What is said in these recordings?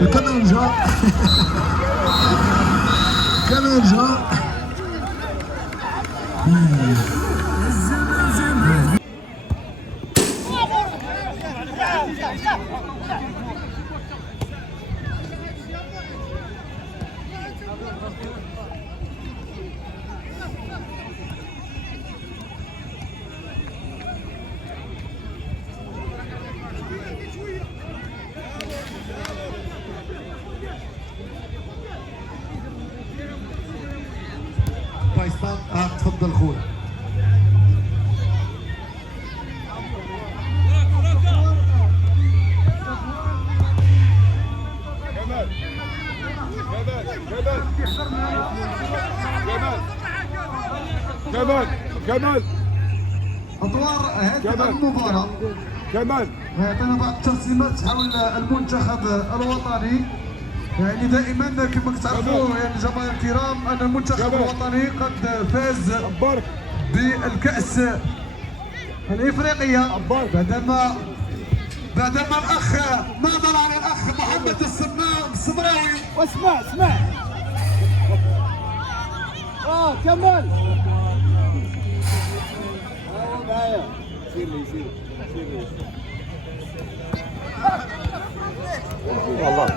الكمانجة كمانجة فيصل. تفضل خويا. كمال اطوار هذه المباراه كمال يعطينا بعض الترسيمات حول المنتخب الوطني. يعني دائما كما كتعرفوا يعني الجماهير الكرام ان المنتخب الوطني قد فاز بالكأس الافريقيه بعدما الاخ ناضل على الاخ محمد السمراوي. واسمع كمال معايا سير لي والله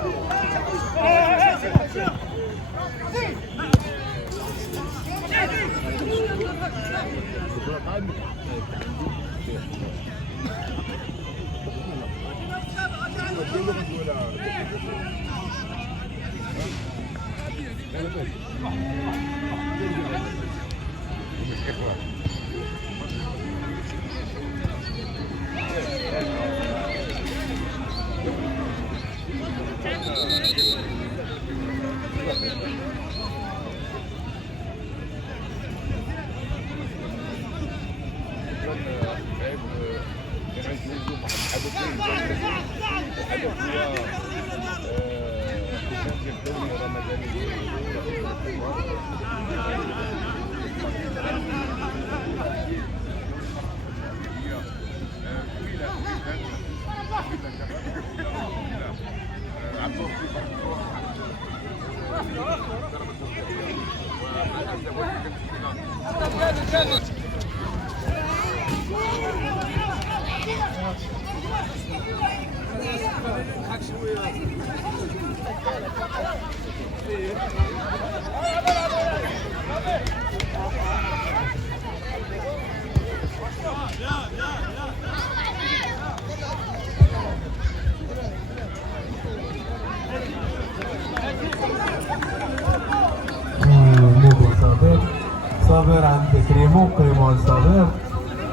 صابر عند كريمو عند صابر،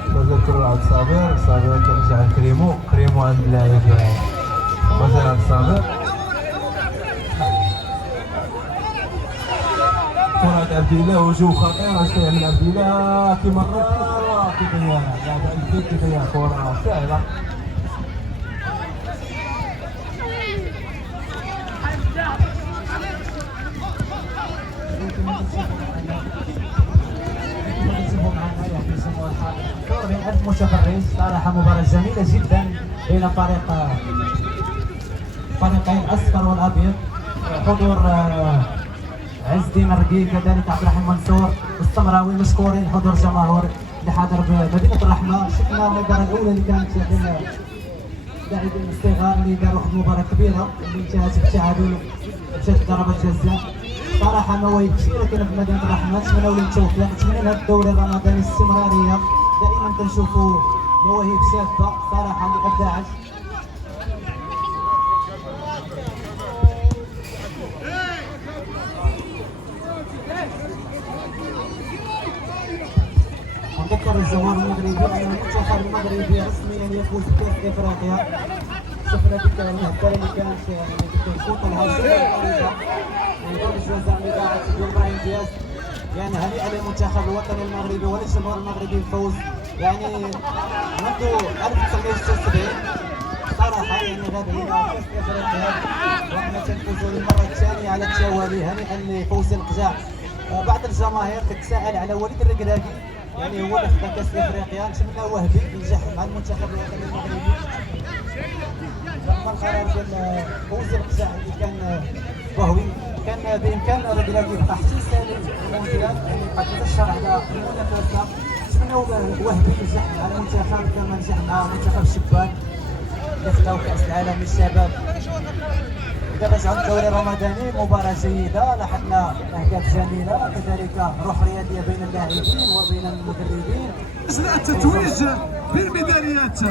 تذكر عند صابر كنرجع عند كريمو عند اللاعب مثلا عند صابر. كرة عبد الله وجو خطير. اش كيعمل عبد الله كيما الراه كيضيع لاعب عند كيضيع كرة سهلة. متفرج صراحة مباراة جميلة جدا بين فريقين الأصفر والأبيض. حضور عز الدين الرقي كذلك عبد الرحيم منصور السمراوي مشكورين. حضور جماهير اللي حاضر بمدينة الرحمة. شفنا المباراة الأولى اللي كانت بين لاعبين الصغار اللي داروا واحد المباراة كبيرة اللي انتهت بالتعادل مشات ضربات جزاء. صراحة مواهب كثيرة كاينة في مدينة الرحمة. نتمناو لهم التوفيق. نتمنى لهذا الدوري الرمضاني الاستمرارية. دائما كنشوفوا مواهب شابة صراحة اللي أبدعت. نذكر الجمهور المغربي أن المنتخب المغربي رسميا يفوز بكأس إفريقيا. شفنا ديك الهدرة اللي كانت كتشوط الهزة من ضربة جزاء اللي ضاعت ديال إبراهيم دياز. يعني هنيئا للمنتخب الوطني المغربي وللجمهور المغربي الفوز يعني منذ 1976 صراحة. يعني هذا هي كأس إفريقيا وحنا تنفوزوا للمرة الثانية على التوالي. هنيئا لفوز القجاع. بعض الجماهير كتساءل على وليد الركراكي يعني هو اللي خدا كأس إفريقيا. نتمنى وهبي ينجح مع المنتخب الوطني المغربي. القرار ديال فوز القشاع اللي كان وهوي كان بامكان البلاد يبقى حتى ثالث المونديال يعني بقى 13 على المنافسه. نتمنوا وهبي ينجح مع المنتخب كما نجح مع منتخب الشبان اللي خداو كاس العالم للشباب. دابا رجعوا للدوري الرمضاني، مباراه جيده، لاحظنا اهداف جميله، كذلك روح رياضيه بين اللاعبين وبين المدربين. التتويج بالميداليات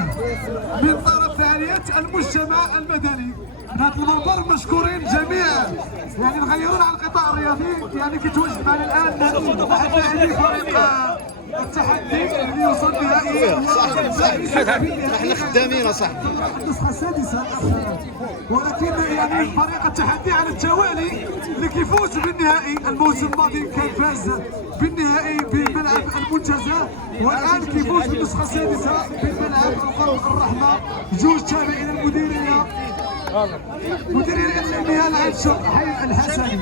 من طرف فعاليات المجتمع المدني. من هذا المنبر مشكورين جميعا، يعني نغيرون على القطاع الرياضي. يعني كيتواجد معنا الان واحد لاعبي فريق التحدي اللي وصل نهائي. احنا خدامين اصاحبي. النسخه السادسه ولكن يعني فريق التحدي على التوالي اللي كيفوز بالنهائي. الموسم الماضي كان فاز بالنهائي بملعب المنتزه، والان كيفوز بالنسخه السادسه بملعب فريق الرحمه. جوج تابع الى المديريه الاقليميه العين حي الحسني.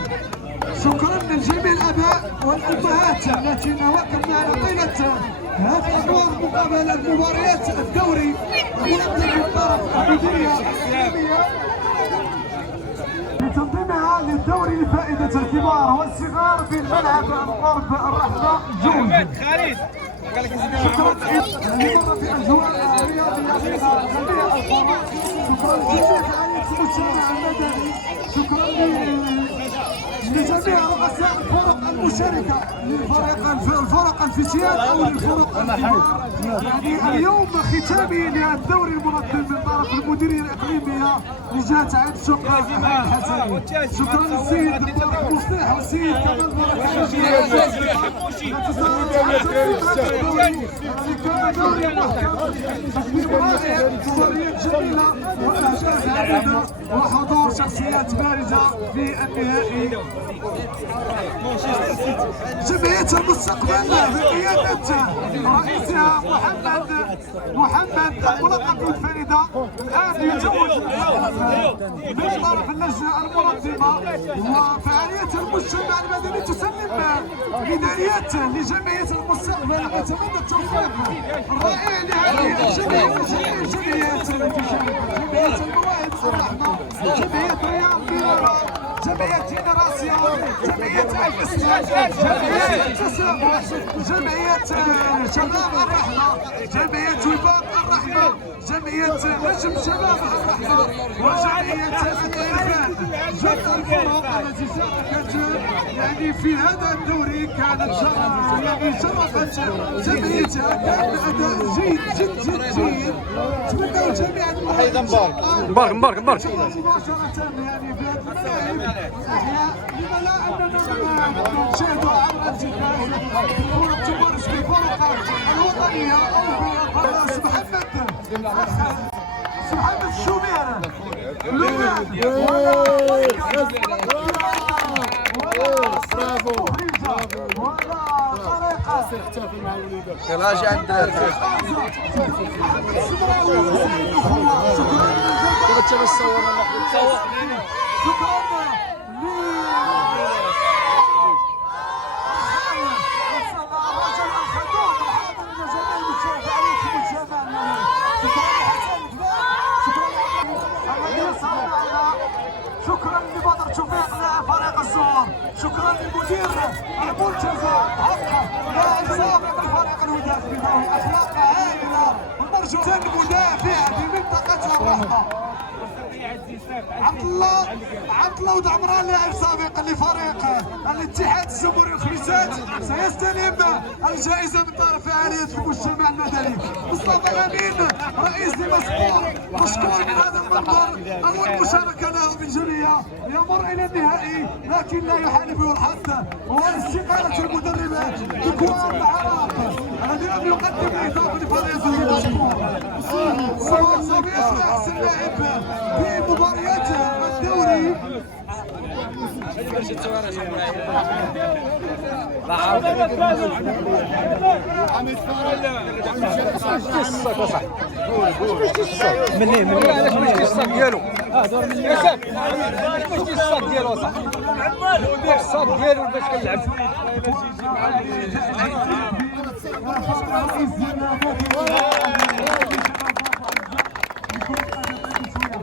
شكرا لجميع الاباء والامهات التي نواكبنا على طيله هذه الادوار مقابل المباريات الدوري المنظم من طرف المديريه الاقليميه لتنظيمها للدوري لفائده الكبار والصغار في الملعب القرب الرحمه جوج. شكرا لمرة في اجواء رياضيه خليها القرار. شكرا لجميع فعاليات المجتمع المدني. شكرا لجميع رؤساء الفرق المشاركه للفرق الفتيات او للفرق الكبار. يعني اليوم ختامي للدوري المنظم من طرف المديريه الاقليميه لجهه عين الشقه حي الحسني. شكرا للسيد مبارك مصلح والسيد كمال كان دوري محكم مباريات جميله واهداف عديده وحضور شخصيات بارزه في النهائي. جمعية المستقبل بقيادة رئيسها محمد الملقب بالفريدة الآن يتوج من طرف اللجنة المنظمة. وفعالية المجتمع المدني تسلم ميداليات لجمعية المستقبل. نتمنى التوفيق الرائع لهذه الجمعيات التي شاركت: جمعية المواهب الرحمة، جمعية رياض بيرا، جمعية جنراسيا، جمعية الإسلام، جمعية التسامح، جمعية شباب الرحمة، جمعية وفاق الرحمة، جمعية نجم شباب الرحمة، وجمعية الإرفان. جميع الفرق التي شاركت يعني في هذا الدوري كانت يعني شرفت جمعيتها. كان أداء جيد جد جيد. نتمنى جميعا مبارك مباشرة يعني في هذا الملاعب احياء. لما لا اننا نشاهدوا عبر التلفاز الكره تمارس في الفرق الوطنيه او في محمد الشومير لبنان راجع الدراري. شكرا لبدر توفيق لاعب فريق الزهور. شكرا للمدير المنتزه حقه لاعب سابق لفريق الوداد بناوي اخلاق هائله ونرجو مدافع بمنطقه الرحمه. عبد الله ودعمران لاعب سابق لفريق الاتحاد الجمهوري الخميسات سيستلم الجائزه من طرف فعاليه المجتمع المدني. مصطفى الامين رئيس لمسبور مشكور من هذا المنبر. اول مشاركه له بالجمعيه يمر الى النهائي لكن لا يحالفه الحظ واستقاله المدرب دكوان العراق الذي لم يقدم اضافه لفريق مسبور. سوف يصبح احسن لاعب في مباريات الدوري. منين الصاد ديالو الصاد ديالو صح الصاد ديالو باش كيلعب.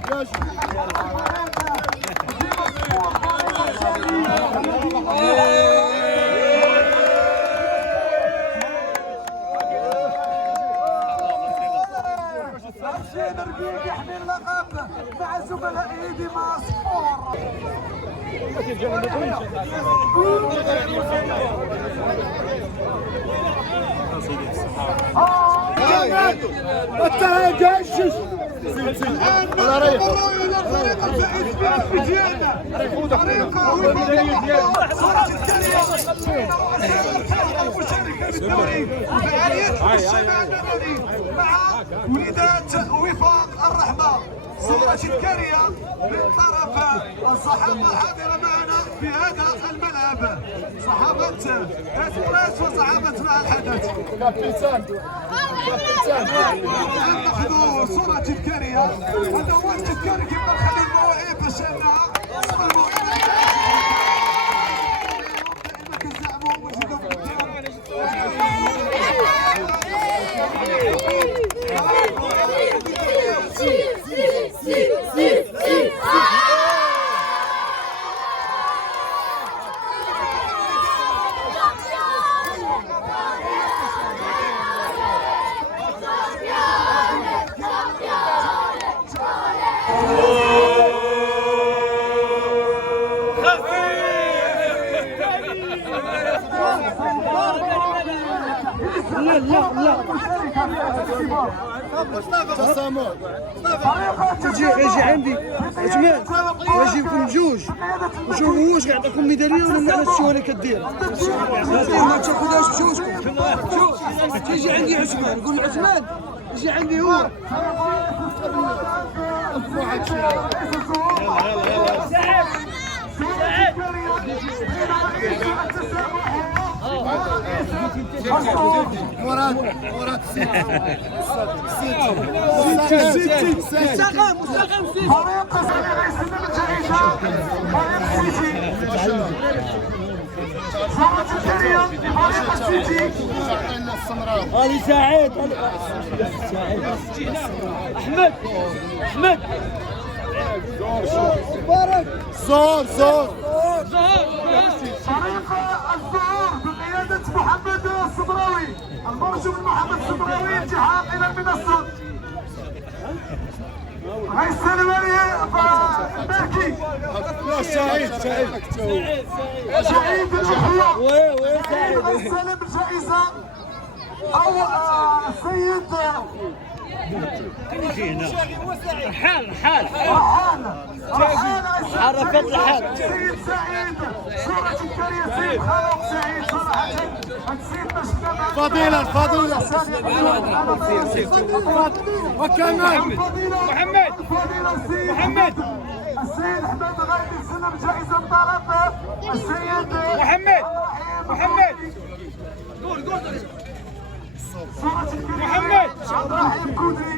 رشيد ربيع يحمل اللقب مع زملائه ديما سبور. ما تهاجمش ولا ريح الفريق الفائز بزياده المشاركه بالدوري فعاليه الشمال المدني مع وليدات وفاق الرحمه. صورة تذكارية من طرف الصحافة الحاضرة معنا في هذا الملعب، صحافة اسبريس وصحافة مع الحدث. ناخذ صورة تذكارية، هذا هو التذكاري كما نخلي المواعيد باش انها المواعيد دائما كنزعموا ونزيدوا يجي عندي عثمان واجيبكم بجوج وشوفوا واش يعطيكم ميداليه ولا نعرف شو اللي كدير. ما تاخذوهاش بجوجكم. شوف تيجي عندي عثمان نقول عثمان يجي عندي هو. مراد هذه سعيد احمد مبارك زور فريق الزهور بقيادة محمد الصبراوي، المرجو من محمد الصبراوي التحاق إلى المنصة. غيستلم عليه الباكي سعيد غيستلم الجائزة أو السيد عرفت الحال سيد سعيد صورة تذكارية سيد خالد سعيد صراحة السيد مشكلة فضيلة وكمان محمد السيد احمد غايب يسلم جائزة من طرف السيد محمد صورة تذكارية عبد الرحيم كودري.